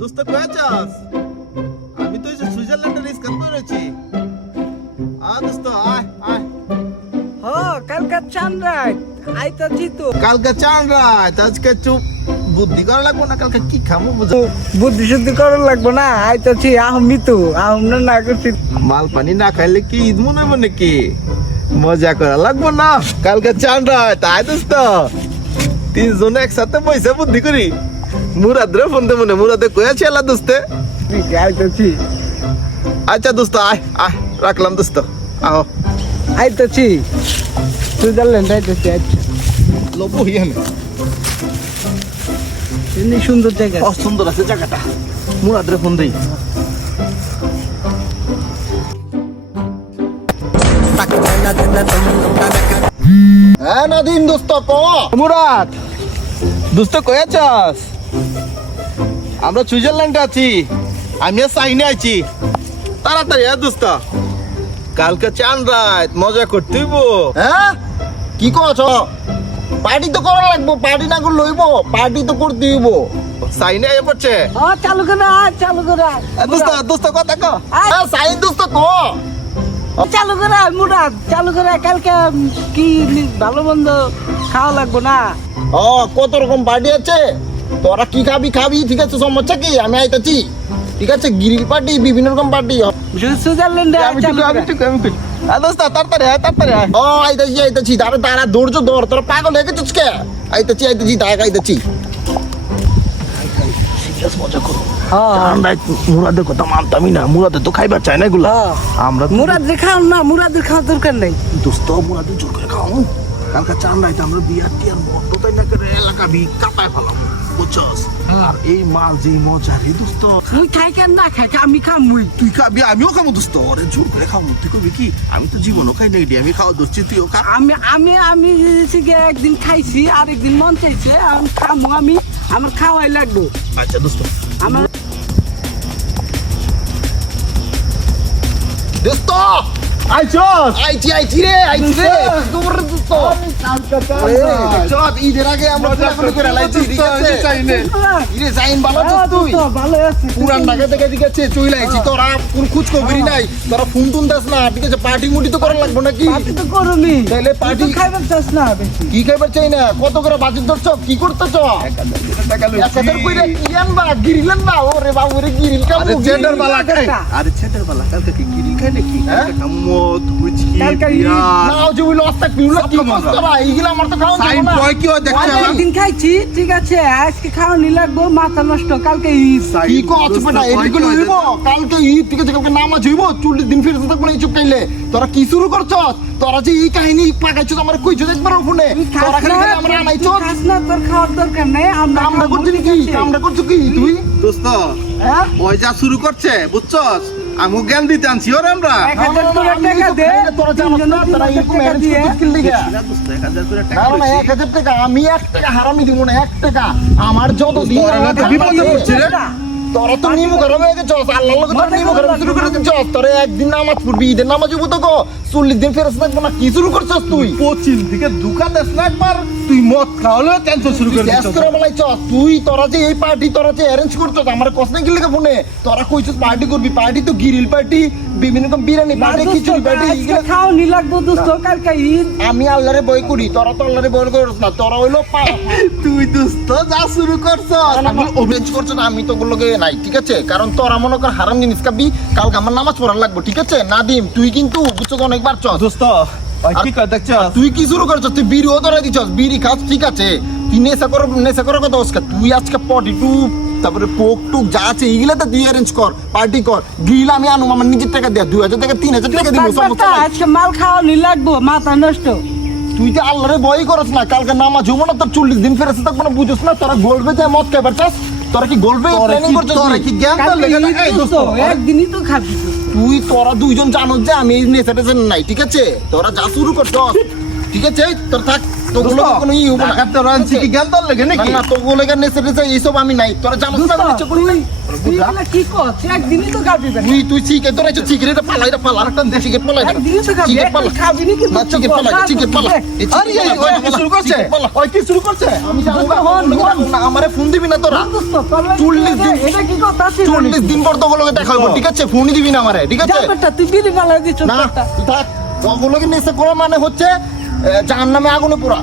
দোস্ত কয়ে আমি তো সুইজারল্যান্ডের করেছি। আ দোস্ত আয় আয়। হ কালকা চান রাত তো কালকে চান রাত আজকে চুপ। বুদ্ধি করা লাগবো না কালকে কি খামো বুঝো। বুদ্ধি শুদ্ধি করার লাগবো না আহমি তো আহম না না করছি মাল পানি না খাইলে কি ঈদ মনে হবে নাকি? মজা করা লাগবো না কালকে চান রাত আয় দোস্ত তিনজনে একসাথে পয়সা বুদ্ধি করি। মুরাদরে ফোন দে মনে মুরাদে কয়েছে আল্লাহ দোস্তে? আচ্ছা দোস্ত আয় আয় রাখলাম দোস্ত। আহ আইতাছি। সুইজারল্যান্ড আইতাছি আচ্ছা। লোবো হিয়ানে এমনি সুন্দর জায়গা সুন্দর আছে জায়গাটা। মুরাদরে ফোন দেই। হ্যাঁ নাদিম দোস্ত ক? মুরাদ দোস্ত কয়ে আছাস আমরা সুইজারল্যান্ডে আছি। আমিও সাইনে আছি। তাড়াতাড়ি হ্যাঁ দোস্ত? কালকে চান রাত মজা করতে হইব। হ্যাঁ? কি কছ পার্টি তো করা লাগবো পার্টি না করে লইব পার্টি তো করতে হইব। সাইনে আয় পড়ছে। ও চালু করে আয়, চালু করে। আয়। দোস্ত দোস্ত কথা ক হ্যাঁ সাইন দোস্ত ক চালু করে আয়, মুরাদ চালু করে কালকে কি ভালো মন্দ খাওয়া লাগবো না। ও কত রকম পার্টি আছে? তোরা কি খাবি খাবি ঠিক আছে সমস্যা কি? আমি আইতাছি। ঠিক আছে গ্রিল পার্টি বিভিন্ন রকম পার্টি সুইজারল্যান্ডে আয়, আমি চালু ঠিক আমি করে। ঠিক আমি ঠিক এ, দোস্ত তাড়াতাড়ি আয় তাড়াতাড়ি আয়। ও আইতাছি আইতাছি। তারা তারা ধৈর্য ধর তোরা পাগল হয়ে গেছিস কে? আইতাছি আইতাছি দাগ আইতাছি। হ্যাঁ, মুরাদের কথা মানতামই না। মুরাদে তো খাইবার না এগুলা। আমরা মুরাদের খাও না মুরাদের খাওয়া দরকার নেই। দোস্ত মুরাদের জোর করে খাও কালকে চান রাইতে আমরা বিয়ার টিয়ার মতো তাই না করে এলাকা বি কাটায় ফেলাম। বুঝছস? আর এই মাল যে মজা রে দোস্ত। মুই খাই কেন না খাই? আমি খাম তুই খাবি আমিও খাব দোস্ত। ওরে জোর করে খাব তুই কবি কি? আমি তো জীবনও খাই নাই আমি খাওয়া দোস্তি তুইও খা। আমি আমি আমি একদিন খাইছি আর একদিন মন চাইছে আমি খামো আমি আমার খাওয়াই লাগবো। আচ্ছা দোস্ত। আমার দোস্ত! আইছস? আইছি আইছি রে আইছি। রে তোর দোস্ত চল ঈদের আগে আমরা পুরাপুরি করে লাইছি ঠিক আছে ইরে সাইন ভালো তুই ভালো আছি পুরান ঢাকা থেকে দিকে চলে আইছি তোরা কোন খুঁজ খবরই নাই তোরা ফোন টুন দেস না ঠিক আছে পার্টি মুটি তো করা লাগবো নাকি পার্টি তো করুনি তাইলে তুই খাইবার চাস না কি খাইবার চাই না কত করে বাজেট ধরছ কি করতেছ কইরা কিয়ান বা গিরিলেন না ওরে বাবু রে গিরিল কাম আরে চেন্ডার বালা খাই। আরে চেন্ডার বালা কালকে কি গিরি খাই নাকি? কালকে মদ হুইচকি কালকে ই- যে লস্তা কি সব খাব আমরা। করা এইগুলা আমার তো খাওয়া সাইন যাবে কি ও দেখছে আজ আমার খাইছি ঠিক আছে আজকে খাওয়া নি লাগবো মাথা নষ্ট কালকে ঈদ। কি কত বেটা এদিকে লইব কালকে ঈদ ঠিক আছে কালকে নামাজ হইব চুল্লির দিন ফিরে থাকব না চুপ কাইলে। তোরা কি শুরু করছস? তোরা যে এই কাহিনী পাকাইছস আমার কইছস একবার ফোনে তোরা খালি খালি আমরা আনাইছস খাস না, তোর খাওয়ার দরকার নেই আমরা কামড়া করছিস কি? কামড়া করছিস কি তুই? দোস্ত হ্যাঁ? ওই যা শুরু করছে বুঝছস? আমি জ্ঞান দিতে আনছি ওর আমরা। এক হাজার আমি এক টাকা হারামি দিব না এক টাকা। আমার যত দিন বিপদে রে। তোরা তো নিমু হয়ে গেছস তোরা শুরু করে দিছস তোরা একদিন নামাজ পড়বি ঈদের নামাজ তো। গো দিন ফেরত থাকব না কি শুরু করছস তুই? পশ্চিম দিকে দুকা দেশ না একবার তুই মদ খাওয়ালে টেনশন শুরু করে শেষ দিচ্ছ করে বলাইছস তুই তোরা যে এই পার্টি তোরা যে অ্যারেঞ্জ করছস আমার কষ্ট কি লেগে ফোনে তোরা কইছস পার্টি করবি পার্টি তো গিরিল পার্টি বিভিন্ন রকম বিরিয়ানি পার্টি খিচুড়ি পার্টি আজকে এগুলা খাওয়া নি লাগবো দোস্ত কালকে ঈদ। আমি আল্লাহরে বই করি তোরা তো আল্লাহরে বই করছ না তোরা হইল তুই দোস্ত যা শুরু করছ আমি অভিযোগ করছ না আমি তো ওগুলোকে নাই ঠিক আছে? কারণ তোরা মনে কর হারাম জিনিস খাবি কালকে আমার নামাজ পড়ার লাগবে ঠিক আছে? নাদিম তুই কিন্তু বুঝছ তো অনেকবার চস। দোস্ত তুই কি শুরু করছস তুই বিড়িও ধরে দিছস বিড়ি খাস ঠিক আছে? তুই নেশা করো নেশা করার কথা ওসকা তুই আজকে পটি টু তারপরে পোক টুক যা আছে এইগুলা তো তুই অ্যারেঞ্জ কর পার্টি কর। গ্রিল আমি আনুম আমার নিজের টাকা দেয়া দুই হাজার টাকা তিন হাজার টাকা দিব। আজকে মাল খাওয়া নি লাগবো মাথা নষ্ট। তুই যে আল্লাহরে ভয় করছ না কালকে নামাজ হব না তোর চল্লিশ দিন ফেরত থাকব না বুঝছ না তোরা গোলবে যায় মদ খাইবার চাস? তোরা কি গোলবে প্ল্যানিং করছিস তোরা কি জ্ঞান তো লেগে এই দোস্ত, একদিনই তো খাবি তুই তোরা দুইজন জানো যে আমি এই নেশা টেশা নাই ঠিক আছে? তোরা যা শুরু করছ ঠিক আছে? তোর থাক তোগুলো কোনো ই হব না। টাকার তো রাঞ্চি কি জ্ঞান তোর লাগে না নাকি? না তোগুলো কেন নেশা টেশা এইসব আমি নাই। তোরা জানোস না করি কি করছিস একদিনই তো খাবি তুই তুই চিকেন তোরা একটু চিকেন এটা পালা এটা পালা একটা চিকেন পালা এটা একদিনই তো খাবি চিকেন পালা। খাবি না কিন্তু চিকেন পালা চিকেন পালা। আরে এই ওই কি শুরু করছে? ওই কি শুরু করছে? আমি জানো দোস্ত, হন, হন। না আমারে ফোন দিবি না তোরা। দিন। এটা- এটা কি কথা ছিল চল্লিশ দিন পর দেখা ঠিক আছে? ফোনই দিবি না আমারে ঠিক আছে? যাবেটা তুই বিড়ি পালাই দিচ্ছ না থাক। তোগুলোকে নেশা করা মানে হচ্ছে জাহান নামে আগুনে পোড়া।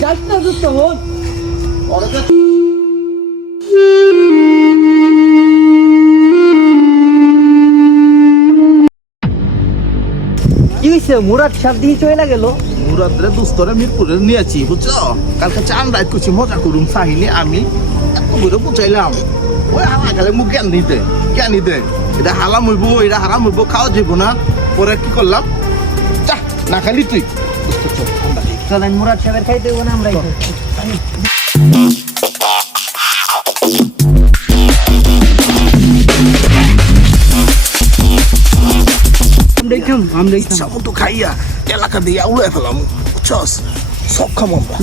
যাস না কি হয়েছে মুরাদ সাপ দিয়ে চলে গেল? মুরাদরে দুস্তরে মিরপুরে নিয়েছি বুঝছ? কালকে চান রাত করছি মজা করুম সাহিনী আমি এত বড় বুঝাইলাম। ওই হালা খালে মুখ জ্ঞান নিতে জ্ঞান নিতে এটা হালাম হইব এটা হারাম হইব খাওয়া যাইব না। পরে কি করলাম? যা না খালি তুই। চল। চলেন মুরাদ সাহেবের খাইতে দেবো না আমরা। দেখলাম আমরা ইচ্ছা মতো খাইয়া এলাকা দিয়ে উড়ে ফেলাম বুঝছস? সব খাম আমরা।